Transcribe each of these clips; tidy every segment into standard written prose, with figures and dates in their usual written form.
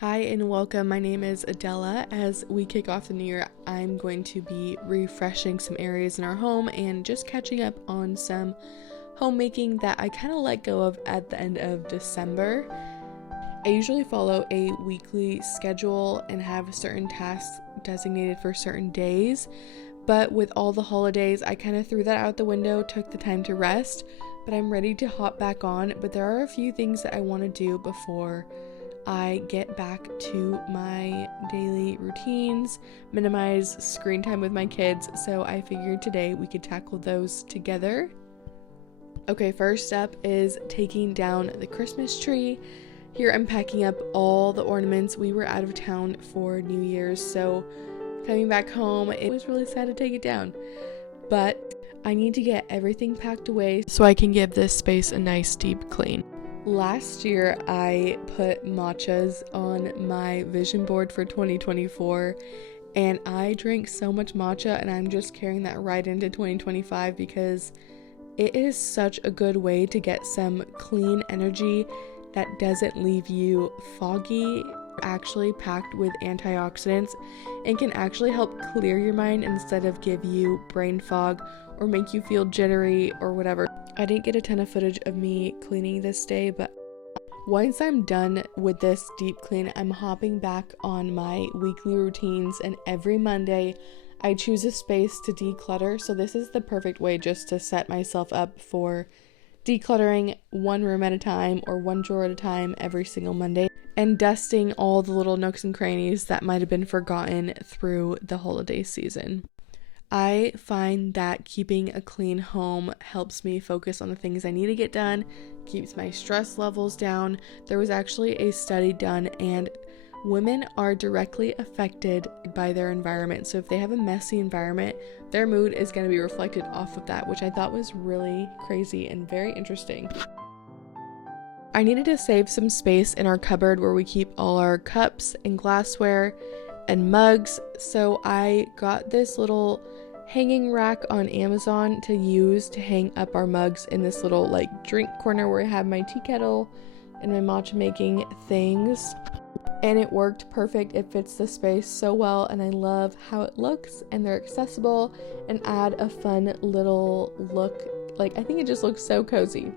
Hi and welcome. My name is Adela. As we kick off the new year, I'm going to be refreshing some areas in our home and just catching up on some homemaking that I kind of let go of at the end of December. I usually follow a weekly schedule and have certain tasks designated for certain days, but with all the holidays, I kind of threw that out the window, took the time to rest, but I'm ready to hop back on. But there are a few things that I want to do before I get back to my daily routines, minimize screen time with my kids, so I figured today we could tackle those together. Okay, first up is taking down the Christmas tree. Here I'm packing up all the ornaments. We were out of town for New Year's, so coming back home, it was really sad to take it down. But I need to get everything packed away so I can give this space a nice deep clean. Last year, I put matchas on my vision board for 2024, and I drank so much matcha, and I'm just carrying that right into 2025 because it is such a good way to get some clean energy that doesn't leave you foggy, actually packed with antioxidants, and can actually help clear your mind instead of give you brain fog or make you feel jittery or whatever. I didn't get a ton of footage of me cleaning this day, but once I'm done with this deep clean, I'm hopping back on my weekly routines, and every Monday I choose a space to declutter. So this is the perfect way just to set myself up for decluttering one room at a time or one drawer at a time every single Monday, and dusting all the little nooks and crannies that might have been forgotten through the holiday season. I find that keeping a clean home helps me focus on the things I need to get done, keeps my stress levels down. There was actually a study done, and women are directly affected by their environment. So if they have a messy environment, their mood is going to be reflected off of that, which I thought was really crazy and very interesting. I needed to save some space in our cupboard where we keep all our cups and glassware and mugs, so I got this little hanging rack on Amazon to use to hang up our mugs in this little drink corner where I have my tea kettle and my matcha making things, and it worked perfect. It fits the space so well, and I love how it looks, and they're accessible and add a fun little look. I think it just looks so cozy.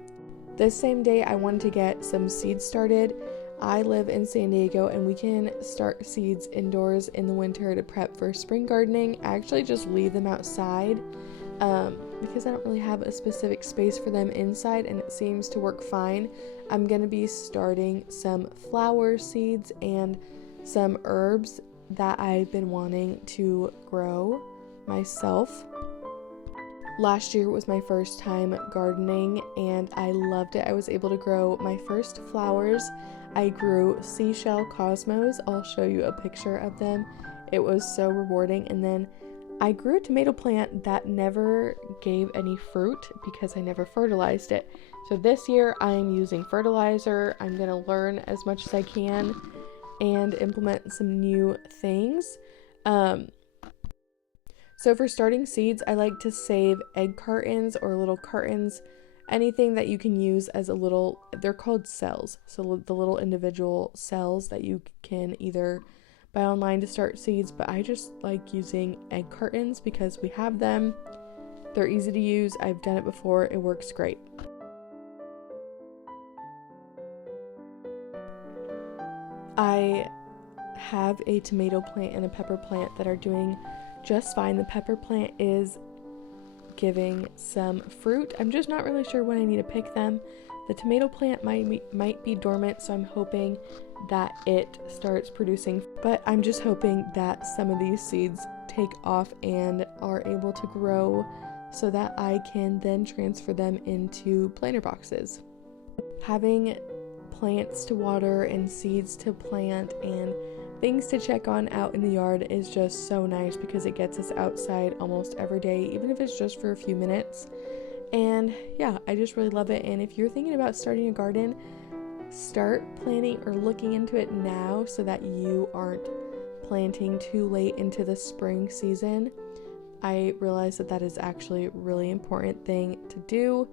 This same day I wanted to get some seeds started. I live in San Diego, and we can start seeds indoors in the winter to prep for spring gardening. I actually just leave them outside because I don't really have a specific space for them inside, and it seems to work fine. I'm going to be starting some flower seeds and some herbs that I've been wanting to grow myself. Last year was my first time gardening, and I loved it. I was able to grow my first flowers. I grew seashell cosmos. I'll show you a picture of them. It was so rewarding. And then I grew a tomato plant that never gave any fruit because I never fertilized it. So this year I am using fertilizer. I'm going to learn as much as I can and implement some new things. So for starting seeds, I like to save egg cartons or little cartons, anything that you can use as a little, they're called cells. So the little individual cells that you can either buy online to start seeds, but I just like using egg cartons because we have them. They're easy to use. I've done it before. It works great. I have a tomato plant and a pepper plant that are doing just fine. The pepper plant is giving some fruit. I'm just not really sure when I need to pick them. The tomato plant might be dormant, so I'm hoping that it starts producing, but I'm just hoping that some of these seeds take off and are able to grow so that I can then transfer them into planter boxes. Having plants to water and seeds to plant and things to check on out in the yard is just so nice because it gets us outside almost every day, even if it's just for a few minutes. And yeah, I just really love it. And if you're thinking about starting a garden, start planning or looking into it now so that you aren't planting too late into the spring season. I realize that is actually a really important thing to do.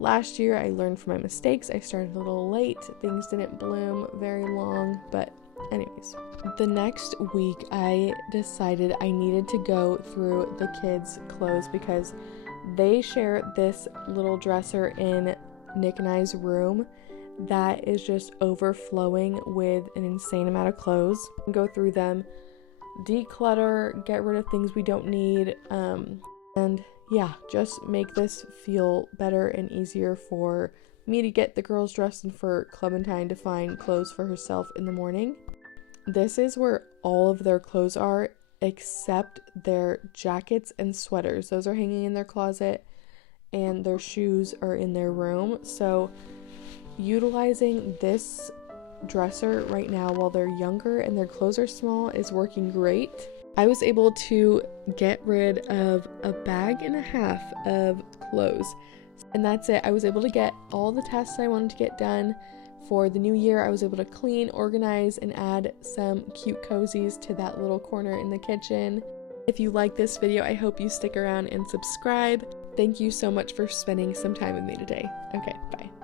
Last year, I learned from my mistakes. I started a little late. Things didn't bloom very long, but Anyways, the next week I decided I needed to go through the kids' clothes because they share this little dresser in Nick and I's room that is just overflowing with an insane amount of clothes. Go through them, declutter, get rid of things we don't need, and yeah, just make this feel better and easier for me to get the girls dressed and for Clementine to find clothes for herself in the morning. This is where all of their clothes are except their jackets and sweaters. Those are hanging in their closet and their shoes are in their room. So utilizing this dresser right now while they're younger and their clothes are small is working great. I was able to get rid of a bag and a half of clothes, and that's it. I was able to get all the tasks I wanted to get done for the new year. I was able to clean, organize, and add some cute cozies to that little corner in the kitchen. If you like this video, I hope you stick around and subscribe. Thank you so much for spending some time with me today. Okay, bye.